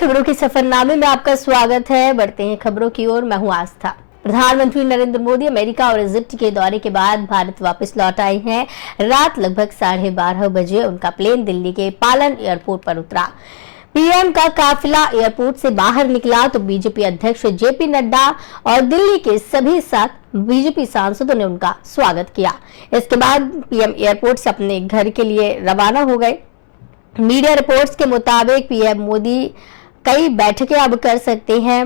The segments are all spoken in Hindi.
खबरों के सफरनामे में आपका स्वागत है। बढ़ते हैं खबरों की ओर। मैं हूं आस्था। प्रधानमंत्री नरेंद्र मोदी अमेरिका और इजिप्ट के दौरे के बाद भारत वापस लौट आए हैं। रात लगभग 12:30 बजे उनका प्लेन दिल्ली के पालन एयरपोर्ट पर उतरा। पीएम का काफिला एयरपोर्ट से बाहर निकला तो बीजेपी अध्यक्ष जेपी नड्डा और दिल्ली के सभी 7 बीजेपी सांसदों ने उनका स्वागत किया। इसके बाद पीएम एयरपोर्ट से अपने घर के लिए रवाना हो गए। मीडिया रिपोर्ट्स के मुताबिक पीएम मोदी कई बैठकें अब कर सकते हैं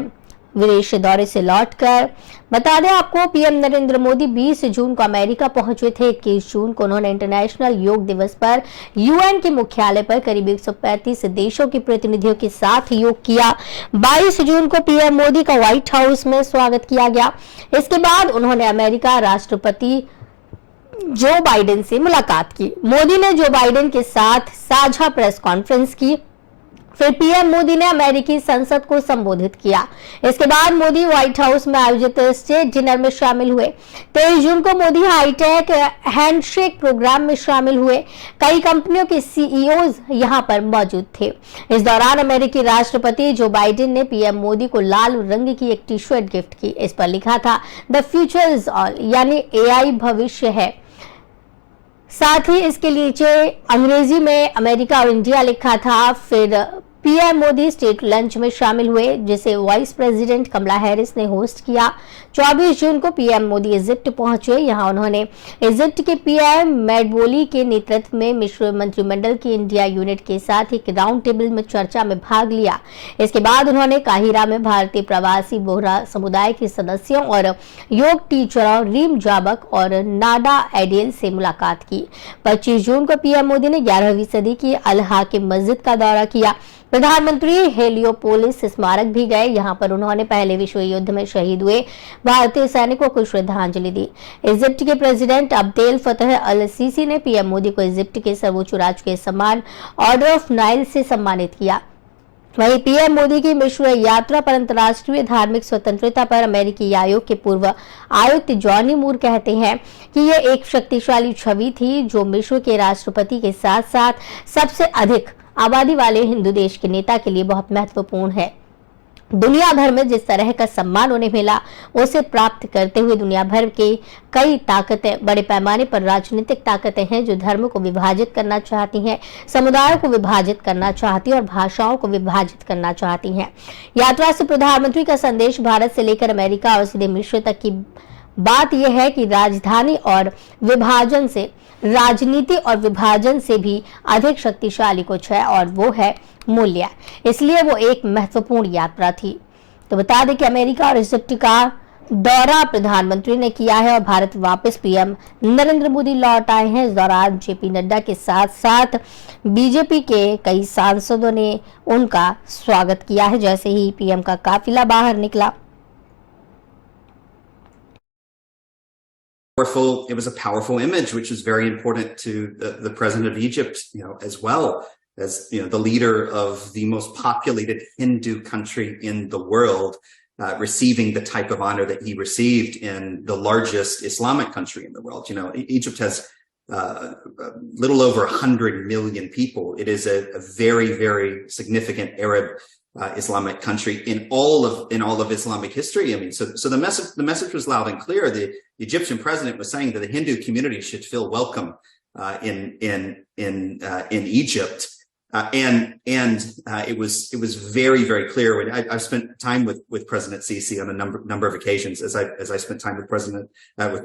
विदेश दौरे से लौटकर। बता दें आपको, पीएम नरेंद्र मोदी 20 जून को अमेरिका पहुंचे थे। 21 जून को उन्होंने इंटरनेशनल योग दिवस पर यूएन के मुख्यालय पर करीब 135 देशों के प्रतिनिधियों के साथ योग किया। 22 जून को पीएम मोदी का व्हाइट हाउस में स्वागत किया गया। इसके बाद उन्होंने अमेरिका राष्ट्रपति जो बाइडेन से मुलाकात की। मोदी ने जो बाइडेन के साथ साझा प्रेस कॉन्फ्रेंस की। फिर पीएम मोदी ने अमेरिकी संसद को संबोधित किया। इसके बाद मोदी व्हाइट हाउस में आयोजित स्टेट डिनर में शामिल हुए। 23 जून को मोदी हाईटेक हैंडशेक प्रोग्राम में शामिल हुए। कई कंपनियों के सीईओज यहां पर मौजूद थे। इस दौरान अमेरिकी राष्ट्रपति जो बाइडेन ने पीएम मोदी को लाल रंग की एक टी शर्ट गिफ्ट की। इस पर लिखा था द फ्यूचर इज ऑल, यानी एआई भविष्य है। साथ ही इसके नीचे अंग्रेजी में अमेरिका और इंडिया लिखा था। फिर पीएम मोदी स्टेट लंच में शामिल हुए जिसे वाइस प्रेसिडेंट कमला हैरिस ने होस्ट किया। 24 जून को पीएम मोदी इजिप्ट पहुंचे। यहां उन्होंने इजिप्ट के पीएम मेडबोली के नेतृत्व में मिश्र मंत्रिमंडल की इंडिया यूनिट के साथ एक राउंड टेबल में चर्चा में भाग लिया। इसके बाद उन्होंने काहिरा में भारतीय प्रवासी बोहरा समुदाय के सदस्यों और योग टीचरों रीम जाबक और नाडा एडेल से मुलाकात की। 25 जून को पीएम मोदी ने 11वीं सदी की अल हाकिम मस्जिद का दौरा किया। प्रधानमंत्री हेलियोपोलिस स्मारक भी गए। यहां पर उन्होंने पहले विश्व युद्ध में शहीद हुए भारतीय सैनिकों को श्रद्धांजलि दी। इजिप्ट के प्रेसिडेंट अब्देल फतह अल सीसी ने पीएम मोदी को इजिप्ट के सर्वोच्च राजकीय सम्मान ऑर्डर ऑफ नाइल से सम्मानित किया। वहीं पीएम मोदी की मिश्र यात्रा पर अंतर्राष्ट्रीय धार्मिक स्वतंत्रता पर अमेरिकी आयोग के पूर्व आयुक्त जॉनी मूर कहते हैं कि यह एक शक्तिशाली छवि थी जो मिश्र के राष्ट्रपति के साथ साथ सबसे अधिक आबादी वाले हिंदू देश के नेता के लिए बहुत महत्वपूर्ण है। दुनिया भर में जिस तरह का सम्मान उन्हें मिला उसे प्राप्त करते हुए दुनिया भर के कई ताकतें, बड़े पैमाने पर राजनीतिक ताकतें हैं जो धर्म को विभाजित करना चाहती हैं, समुदायों को विभाजित करना चाहती हैं और भाषाओं को विभाजित करना चाहती हैं। यात्रा से प्रधानमंत्री का संदेश भारत से लेकर अमेरिका और सीधे मिश्र तक की बात यह है कि राजधानी और विभाजन से, राजनीति और विभाजन से भी अधिक शक्तिशाली कुछ है और वो है मूल्य। इसलिए वो एक महत्वपूर्ण यात्रा थी। तो बता दें कि अमेरिका और इजिप्ट का दौरा प्रधानमंत्री ने किया है और भारत वापस पीएम नरेंद्र मोदी लौट आए हैं। इस दौरान जेपी नड्डा के साथ साथ बीजेपी के कई सांसदों ने उनका स्वागत किया है जैसे ही पीएम का काफिला बाहर निकला। It was a powerful image, which was very important to the president of Egypt, as well as, the leader of the most populated Hindu country in the world, receiving the type of honor that he received in the largest Islamic country in the world. Egypt has a little over 100 million people. It is a very, very significant Arab Islamic country in all of Islamic history. I mean, so the message was loud and clear. The Egyptian president was saying that the Hindu community should feel welcome in Egypt, and it was very, very clear. When I've spent time with President Sisi on a number of occasions, as I spent time with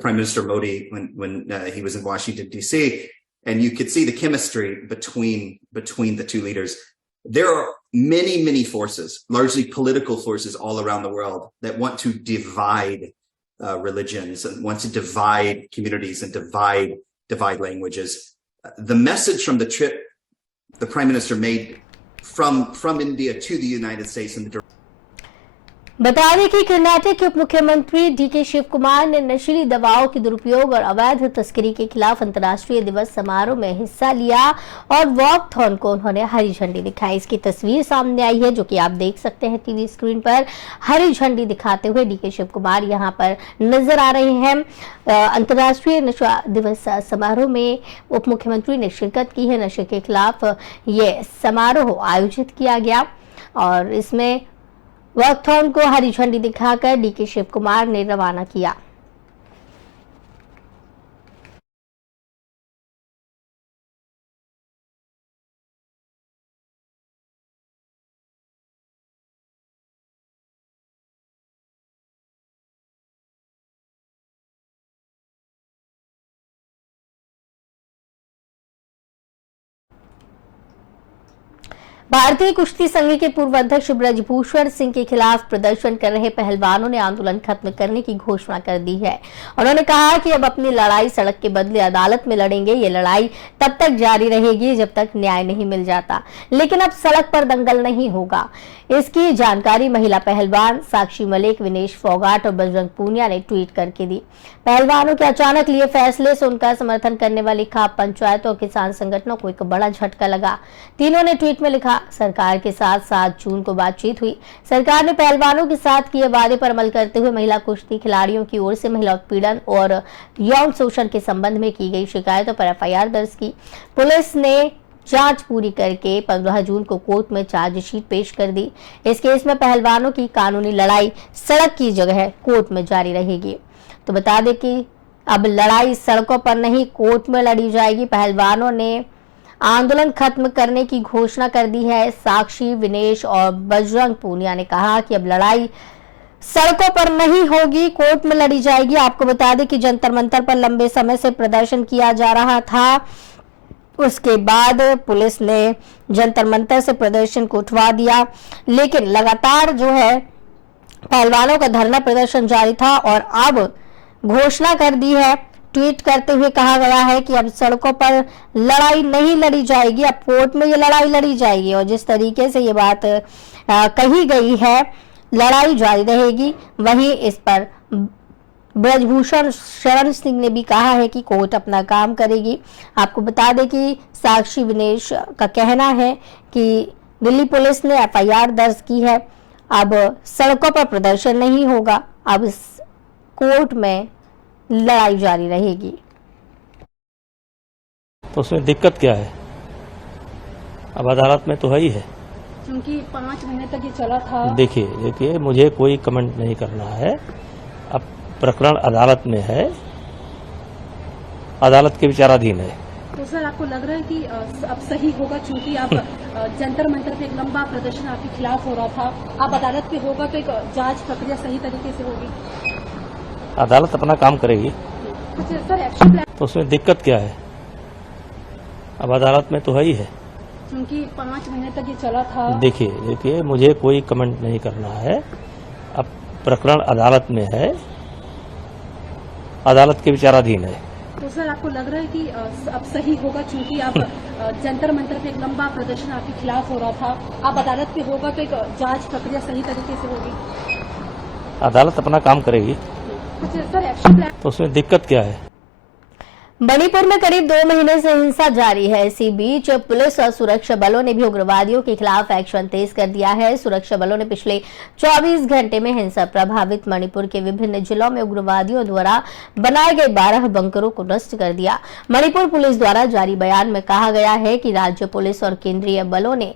Prime Minister Modi when he was in Washington D.C., and you could see the chemistry between the two leaders. There are many forces, largely political forces all around the world that want to divide religions and want to divide communities and divide languages. The message from the trip the Prime Minister made from India to the United States in the बता दें कि कर्नाटक के उप मुख्यमंत्री डीके शिव कुमार ने नशीली दवाओं के दुरुपयोग और अवैध तस्करी के खिलाफ अंतर्राष्ट्रीय दिवस समारोह में हिस्सा लिया और वॉकथॉन को उन्होंने हरी झंडी दिखाई। इसकी तस्वीर सामने आई है जो कि आप देख सकते हैं टीवी स्क्रीन पर। हरी झंडी दिखाते हुए डीके शिव कुमार यहां पर नजर आ रहे हैं। अंतर्राष्ट्रीय नशा दिवस समारोह में उप मुख्यमंत्री ने शिरकत की है। नशे के खिलाफ ये समारोह आयोजित किया गया और इसमें वॉकथॉन को हरी झंडी दिखाकर डीके शिव कुमार ने रवाना किया। भारतीय कुश्ती संघ के पूर्व अध्यक्ष ब्रजभूषण सिंह के खिलाफ प्रदर्शन कर रहे पहलवानों ने आंदोलन खत्म करने की घोषणा कर दी है। उन्होंने कहा कि अब अपनी लड़ाई सड़क के बदले अदालत में लड़ेंगे। ये लड़ाई तब तक जारी रहेगी जब तक न्याय नहीं मिल जाता, लेकिन अब सड़क पर दंगल नहीं होगा। इसकी जानकारी महिला पहलवान साक्षी मलिक, विनेश फोगाट और बजरंग पूनिया ने ट्वीट करके दी। पहलवानों के अचानक लिए फैसले से उनका समर्थन करने वाली खाप पंचायतों और किसान संगठनों को एक बड़ा झटका लगा। तीनों ने ट्वीट में लिखा, सरकार के साथ 7 जून को बातचीत हुई। सरकार ने पहलवानों के साथ किए वादे पर अमल करते हुए महिला कुश्ती खिलाड़ियों की ओर से महिला उत्पीड़न और यौन शोषण के संबंध में की गई शिकायतों पर एफआईआर दर्ज की। पुलिस ने जांच पूरी करके 15 जून को कोर्ट में चार्जशीट पेश कर दी। इस केस में पहलवानों की कानूनी लड़ाई सड़क की जगह कोर्ट में जारी रहेगी। तो बता दें कि अब लड़ाई सड़कों पर नहीं कोर्ट में लड़ी जाएगी। पहलवानों ने आंदोलन खत्म करने की घोषणा कर दी है। साक्षी, विनेश और बजरंग पूनिया ने कहा कि अब लड़ाई सड़कों पर नहीं होगी, कोर्ट में लड़ी जाएगी। आपको बता दें कि जंतर मंतर पर लंबे समय से प्रदर्शन किया जा रहा था। उसके बाद पुलिस ने जंतर मंतर से प्रदर्शन को उठवा दिया, लेकिन लगातार जो है पहलवानों का धरना प्रदर्शन जारी था और अब घोषणा कर दी है। ट्वीट करते हुए कहा गया है कि अब सड़कों पर लड़ाई नहीं लड़ी जाएगी, अब कोर्ट में ये लड़ाई लड़ी जाएगी। और जिस तरीके से ये बात कही गई है, लड़ाई जारी रहेगी। वहीं इस पर ब्रजभूषण शरण सिंह ने भी कहा है कि कोर्ट अपना काम करेगी। आपको बता दें कि साक्षी, विनेश का कहना है कि दिल्ली पुलिस ने एफआईआर दर्ज की है। अब सड़कों पर प्रदर्शन नहीं होगा, अब इस कोर्ट में लड़ाई जारी रहेगी। तो उसमें दिक्कत क्या है? अब अदालत में तो है ही है, क्योंकि 5 महीने तक ये चला था। देखिए मुझे कोई कमेंट नहीं करना है। अब प्रकरण अदालत में है, अदालत के विचाराधीन है। तो सर आपको लग रहा है कि अब सही होगा, क्योंकि आप जंतर मंतर पे एक लंबा प्रदर्शन आपके खिलाफ हो रहा था, अब अदालत पे होगा तो एक जांच प्रक्रिया सही तरीके से होगी? अदालत अपना काम करेगी। सर एक्शन प्लान तो उसमें दिक्कत क्या है? अब अदालत में तो है ही है, क्योंकि 5 महीने तक ये चला था। देखिए मुझे कोई कमेंट नहीं करना है। अब प्रकरण अदालत में है, अदालत के विचाराधीन है। तो सर आपको लग रहा है कि अब सही होगा, क्योंकि आप जंतर मंतर पे एक लंबा प्रदर्शन आपके खिलाफ हो रहा था, अब अदालत पे होगा तो एक जांच प्रक्रिया सही तरीके से होगी? अदालत अपना काम करेगी। सर एक्शन प्लान तो उसमें दिक्कत क्या है? मणिपुर में करीब 2 महीने से हिंसा जारी है। इसी बीच पुलिस और सुरक्षा बलों ने भी उग्रवादियों के खिलाफ एक्शन तेज कर दिया है। सुरक्षा बलों ने पिछले 24 घंटे में हिंसा प्रभावित मणिपुर के विभिन्न जिलों में उग्रवादियों द्वारा बनाए गए 12 बंकरों को नष्ट कर दिया। मणिपुर पुलिस द्वारा जारी बयान में कहा गया है कि राज्य पुलिस और केंद्रीय बलों ने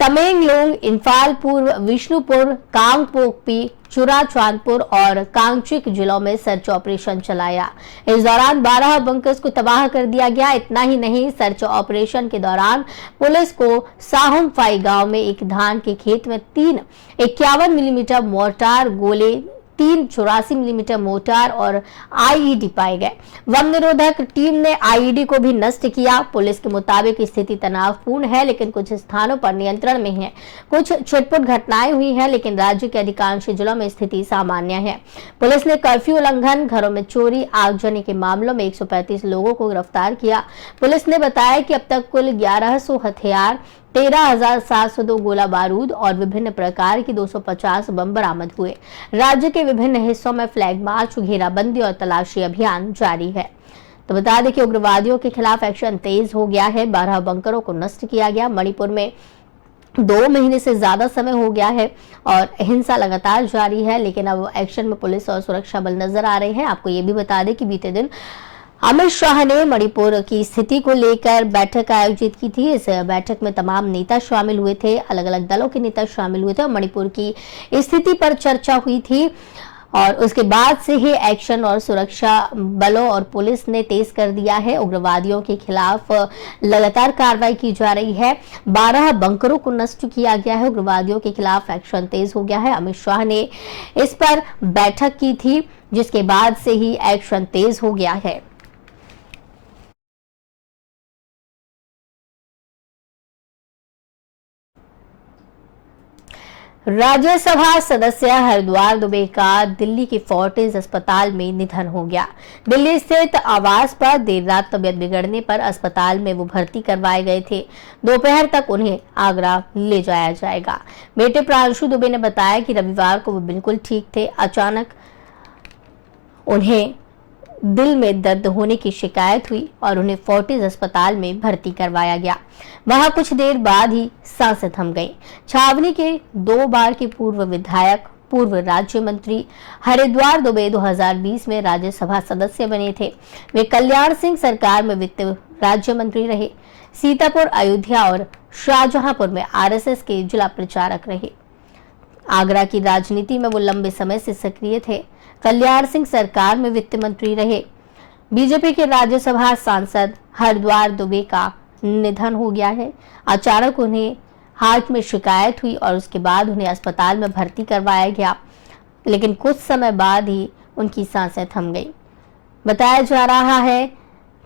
तमेंगलोंग, इम्फाल पूर्व, विष्णुपुर, कांगपोकपी, चुराचांदपुर और कांगचिक जिलों में सर्च ऑपरेशन चलाया। इस दौरान 12 बंकर्स को तबाह कर दिया गया। इतना ही नहीं, सर्च ऑपरेशन के दौरान पुलिस को साहुमफाई गांव में एक धान के खेत में 3 51 मिलीमीटर मोर्टार गोले, 3 84 मिलीमीटर मोर्टार और आईईडी पाए गए। वन निरोधक टीम ने आईईडी को भी नष्ट किया। पुलिस के मुताबिक स्थिति तनावपूर्ण है, लेकिन कुछ स्थानों पर नियंत्रण में है। कुछ छिटपुट घटनाएं हुई हैं, लेकिन राज्य के अधिकांश जिलों में स्थिति सामान्य है। पुलिस ने कर्फ्यू उल्लंघन, घरों में चोरी, आगजनी के मामलों में 135 लोगों को गिरफ्तार किया। पुलिस ने बताया कि अब तक कुल 1100 हथियार, 13,702 गोला बारूद और विभिन्न प्रकार की 250 बम बरामद हुए। राज्य के विभिन्न हिस्सों में फ्लैग मार्च, घेराबंदी और तलाशी अभियान जारी है। तो बता दें कि उग्रवादियों के खिलाफ एक्शन तेज हो गया है। 12 बंकरों को नष्ट किया गया। मणिपुर में 2 महीने से ज्यादा समय हो गया है और हिंसा लगातार जारी है, लेकिन अब एक्शन में पुलिस और सुरक्षा बल नजर आ रहे हैं। आपको ये भी बता दें कि बीते दिन अमित शाह ने मणिपुर की स्थिति को लेकर बैठक आयोजित की थी। इस बैठक में तमाम नेता शामिल हुए थे, अलग अलग दलों के नेता शामिल हुए थे और मणिपुर की स्थिति पर चर्चा हुई थी। और उसके बाद से ही एक्शन और सुरक्षा बलों और पुलिस ने तेज कर दिया है। उग्रवादियों के खिलाफ लगातार कार्रवाई की जा रही है। 12 बंकरों को नष्ट किया गया है। उग्रवादियों के खिलाफ एक्शन तेज हो गया है। अमित शाह ने इस पर बैठक की थी, जिसके बाद से ही एक्शन तेज हो गया है। राज्यसभा सदस्य हरिद्वार दुबे का दिल्ली के फोर्टिस अस्पताल में निधन हो गया। दिल्ली स्थित आवास पर देर रात तबियत बिगड़ने पर अस्पताल में वो भर्ती करवाए गए थे। दोपहर तक उन्हें आगरा ले जाया जाएगा। बेटे प्रांशु दुबे ने बताया कि रविवार को वो बिल्कुल ठीक थे। अचानक उन्हें दिल में दर्द होने की शिकायत हुई और उन्हें फोर्टिस अस्पताल में भर्ती करवाया गया। वहां कुछ देर बाद ही सांसें थम गईं। छावनी के 2 बार के पूर्व विधायक, पूर्व राज्य मंत्री हरिद्वार दुबे 2020 में राज्यसभा सदस्य बने थे। वे कल्याण सिंह सरकार में वित्त राज्य मंत्री रहे। सीतापुर, अयोध्या और शाहजहांपुर में आरएसएस के जिला प्रचारक रहे। आगरा की राजनीति में वो लंबे समय से सक्रिय थे। कल्याण सिंह सरकार में वित्त मंत्री रहे। बीजेपी के राज्यसभा सांसद हरिद्वार दुबे का निधन हो गया है। अचानक उन्हें हार्ट में शिकायत हुई और उसके बाद उन्हें अस्पताल में भर्ती करवाया गया, लेकिन कुछ समय बाद ही उनकी सांसें थम गई। बताया जा रहा है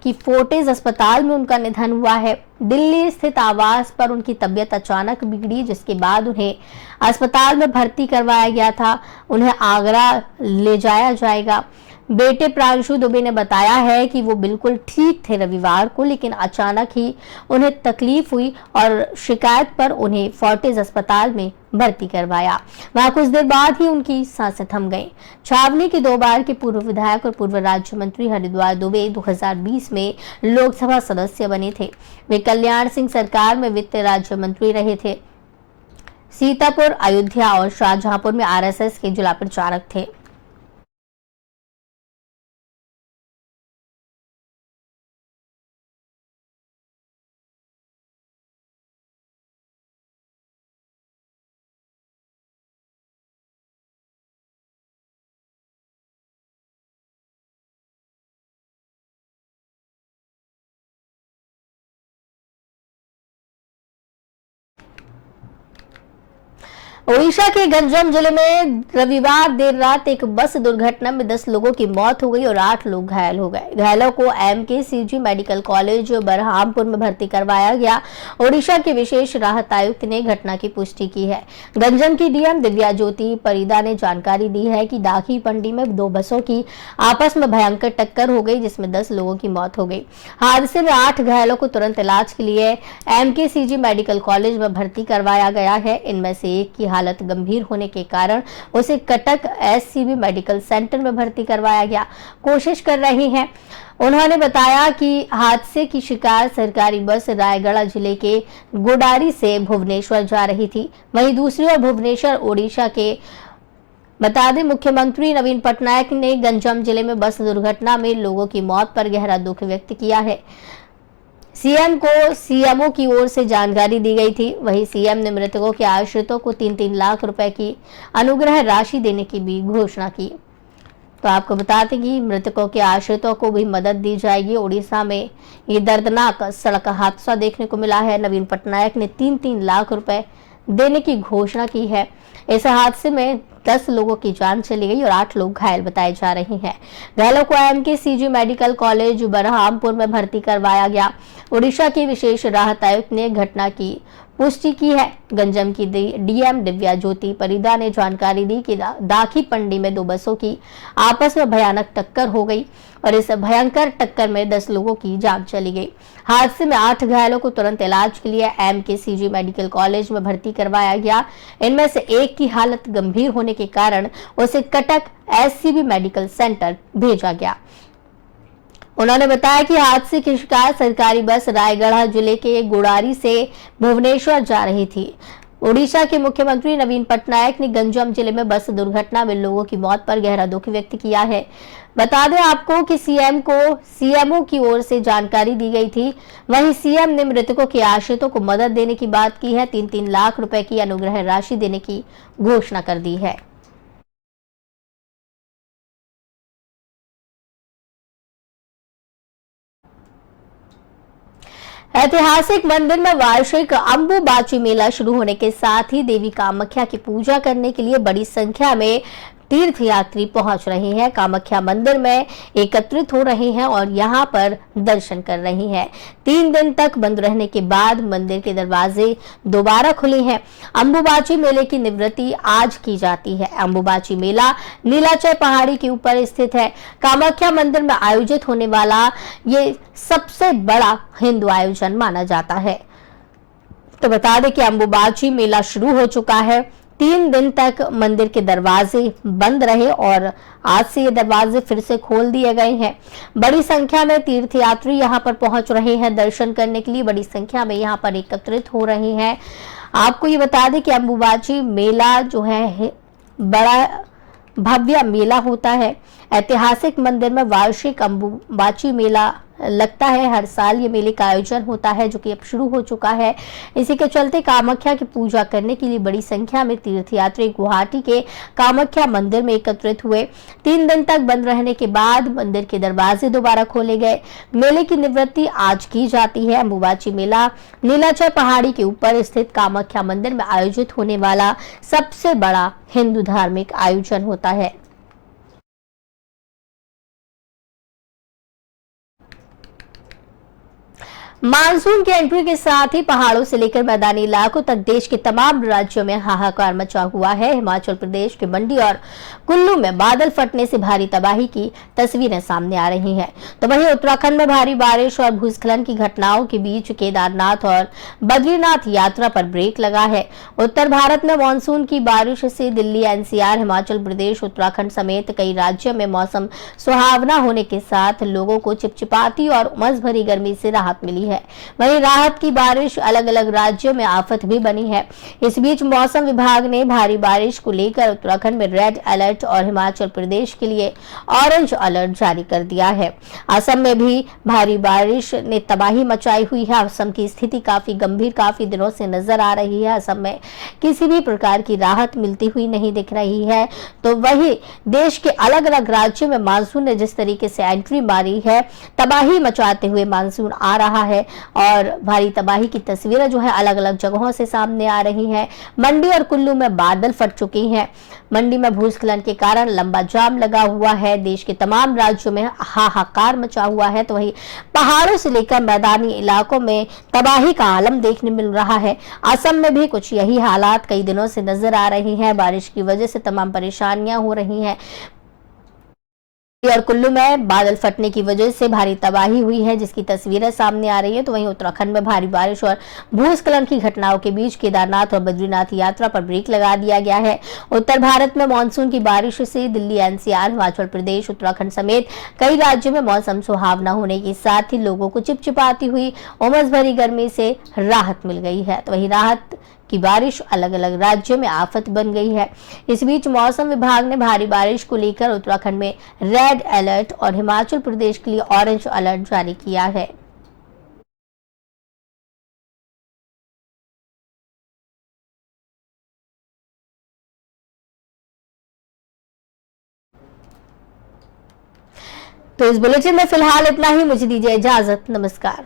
कि फोर्टिस अस्पताल में उनका निधन हुआ है। दिल्ली स्थित आवास पर उनकी तबीयत अचानक बिगड़ी, जिसके बाद उन्हें अस्पताल में भर्ती करवाया गया था। उन्हें आगरा ले जाया जाएगा। बेटे प्रांशु दुबे ने बताया है कि वो बिल्कुल ठीक थे रविवार को, लेकिन अचानक ही उन्हें तकलीफ हुई और शिकायत पर उन्हें फोर्टिस अस्पताल में भर्ती करवाया। वहां कुछ देर बाद ही उनकी सांसें थम गईं। छावनी के 2 बार के पूर्व विधायक और पूर्व राज्य मंत्री हरिद्वार दुबे 2020 में लोकसभा सदस्य बने थे। वे कल्याण सिंह सरकार में वित्त राज्य मंत्री रहे थे। सीतापुर, अयोध्या और शाहजहांपुर में आरएसएस के जिला प्रचारक थे। ओडिशा के गंजम जिले में रविवार देर रात एक बस दुर्घटना में 10 लोगों की मौत हो गई और 8 लोग घायल हो गए। घायलों को एमकेसीजी मेडिकल कॉलेज बरहामपुर में भर्ती करवाया गया। ओडिशा के विशेष राहत आयुक्त ने घटना की पुष्टि की है। गंजम की डीएम दिव्या ज्योति परिदा ने जानकारी दी है कि दाखी पंडी में 2 बसों की आपस में भयंकर टक्कर हो गई, जिसमें 10 लोगों की मौत हो गई। हादसे में 8 घायलों को तुरंत इलाज के लिए एमकेसीजी मेडिकल कॉलेज में भर्ती करवाया गया है। इनमें से एक की हालत गंभीर होने के कारण उसे कटक एससीबी मेडिकल सेंटर में भर्ती करवाया गया। कोशिश कर रहे हैं। उन्होंने बताया कि हादसे की शिकायत सरकारी बस रायगढ़ जिले के गुडारी से भुवनेश्वर जा रही थी। वहीं दूसरी ओर भुवनेश्वर ओडिशा के बता दें, मुख्यमंत्री नवीन पटनायक ने गंजम जिले में बस दुर्घटना में लोगों की मौत पर गहरा दुख व्यक्त किया है। सीएम को सीएमओ की ओर से जानकारी दी गई थी। वहीं सीएम ने मृतकों के आश्रितों को 3-3 लाख रुपए की अनुग्रह राशि देने की भी घोषणा की। तो आपको बताते कि मृतकों के आश्रितों को भी मदद दी जाएगी। ओडिशा में ये दर्दनाक सड़क हादसा देखने को मिला है। नवीन पटनायक ने 3-3 लाख रुपए देने की घोषणा की है। इस हादसे में 10 लोगों की जान चली गई और 8 लोग घायल बताए जा रहे हैं। घायलों को एमकेसीजी मेडिकल कॉलेज बरहामपुर में भर्ती करवाया गया। ओडिशा की विशेष राहत आयुक्त ने घटना की पुष्टि की है। गंजम की डीएम दिव्या ज्योति परिदा ने जानकारी दी कि दाखी पंडी में 2 बसों की आपस में भयानक टक्कर हो गई और इस भयंकर टक्कर में 10 लोगों की जान चली गई। हादसे में 8 घायलों को तुरंत इलाज के लिए एमकेसीजी मेडिकल कॉलेज में भर्ती करवाया गया। इनमें से एक की हालत गंभीर होने के कारण उसे कटक एससीबी मेडिकल सेंटर भेजा गया। उन्होंने बताया कि हादसे की शिकायत सरकारी बस रायगढ़ जिले के गुडारी से भुवनेश्वर जा रही थी। ओडिशा के मुख्यमंत्री नवीन पटनायक ने गंजम जिले में बस दुर्घटना में लोगों की मौत पर गहरा दुख व्यक्त किया है। बता दें आपको कि सीएम को सीएमओ की ओर से जानकारी दी गई थी। वहीं सीएम ने मृतकों के आश्रितों को मदद देने की बात की है। 3-3 लाख रुपए की अनुग्रह राशि देने की घोषणा कर दी है। ऐतिहासिक मंदिर में वार्षिक अंबुबाची मेला शुरू होने के साथ ही देवी कामाख्या की पूजा करने के लिए बड़ी संख्या में तीर्थयात्री पहुंच रहे हैं। कामाख्या मंदिर में एकत्रित हो रहे हैं और यहां पर दर्शन कर रहे हैं। 3 दिन तक बंद रहने के बाद मंदिर के दरवाजे दोबारा खुले हैं। अंबुबाची मेले की निवृत्ति आज की जाती है। अंबुबाची मेला नीलाचल पहाड़ी के ऊपर स्थित है। कामाख्या मंदिर में आयोजित होने वाला ये सबसे बड़ा हिंदू आयोजन माना जाता है। तो बता दें कि अंबुबाची मेला शुरू हो चुका है। 3 दिन तक मंदिर के दरवाजे बंद रहे और आज से ये दरवाजे फिर से खोल दिए गए हैं। बड़ी संख्या में तीर्थयात्री यहां पर पहुंच रहे हैं दर्शन करने के लिए। बड़ी संख्या में यहां पर एकत्रित हो रहे हैं। आपको ये बता दें कि अंबुबाची मेला जो है बड़ा भव्य मेला होता है। ऐतिहासिक मंदिर में वार्षिक अंबुबाची मेला लगता है। हर साल ये मेले का आयोजन होता है जो कि अब शुरू हो चुका है। इसी के चलते कामाख्या की पूजा करने के लिए बड़ी संख्या में तीर्थयात्री गुवाहाटी के कामाख्या मंदिर में एकत्रित हुए। 3 दिन तक बंद रहने के बाद मंदिर के दरवाजे दोबारा खोले गए। मेले की निवृत्ति आज की जाती है। अंबुबाची मेला नीलाचल पहाड़ी के ऊपर स्थित कामाख्या मंदिर में आयोजित होने वाला सबसे बड़ा हिंदू धार्मिक आयोजन होता है। मानसून की एंट्री के साथ ही पहाड़ों से लेकर मैदानी इलाकों तक देश के तमाम राज्यों में हाहाकार मचा हुआ है। हिमाचल प्रदेश के मंडी और कुल्लू में बादल फटने से भारी तबाही की तस्वीरें सामने आ रही हैं। तो वहीं उत्तराखंड में भारी बारिश और भूस्खलन की घटनाओं के बीच केदारनाथ और बद्रीनाथ यात्रा पर ब्रेक लगा है। उत्तर भारत में मानसून की बारिश से दिल्ली, एनसीआर, हिमाचल प्रदेश, उत्तराखंड समेत कई राज्यों में मौसम सुहावना होने के साथ लोगों को चिपचिपाती और उमस भरी गर्मी से राहत मिली है। वहीं राहत की बारिश अलग अलग राज्यों में आफत भी बनी है। इस बीच मौसम विभाग ने भारी बारिश को लेकर उत्तराखंड में रेड अलर्ट और हिमाचल प्रदेश के लिए ऑरेंज अलर्ट जारी कर दिया है। असम में भी भारी बारिश ने तबाही मचाई हुई है। असम की स्थिति काफी गंभीर काफी दिनों से नजर आ रही है। असम में किसी भी प्रकार की राहत मिलती हुई नहीं दिख रही है। तो वही देश के अलग अलग राज्यों में मानसून ने जिस तरीके से एंट्री मारी है, तबाही मचाते हुए मानसून आ रहा है और भारी तबाही की तस्वीरें जो है अलग अलग जगहों से सामने आ रही हैं। मंडी और कुल्लू में बादल फट चुके हैं। मंडी में भूस्खलन के कारण लंबा जाम लगा हुआ है। देश के तमाम राज्यों में हाहाकार मचा हुआ है। तो वही पहाड़ों से लेकर मैदानी इलाकों में तबाही का आलम देखने मिल रहा है। असम में भी कुछ यही हालात कई दिनों से नजर आ रही हैं। बारिश की वजह से तमाम परेशानियां हो रही हैं और कुल्लू में बादल फटने की वजह से भारी तबाही हुई है, जिसकी तस्वीरें सामने आ रही है। तो वहीं उत्तराखंड में भारी बारिश और भूस्खलन की घटनाओं के बीच केदारनाथ और बद्रीनाथ यात्रा पर ब्रेक लगा दिया गया है। उत्तर भारत में मानसून की बारिश से दिल्ली, एनसीआर, हिमाचल प्रदेश, उत्तराखंड समेत कई राज्यों में मौसम सुहावना होने के साथ ही लोगों को चिपचिपाती हुई उमस भरी गर्मी से राहत मिल गई है। तो वही राहत की बारिश अलग अलग राज्यों में आफत बन गई है। इस बीच मौसम विभाग ने भारी बारिश को लेकर उत्तराखंड में रेड अलर्ट और हिमाचल प्रदेश के लिए ऑरेंज अलर्ट जारी किया है। तो इस बुलेटिन में फिलहाल इतना ही। मुझे दीजिए इजाजत। नमस्कार।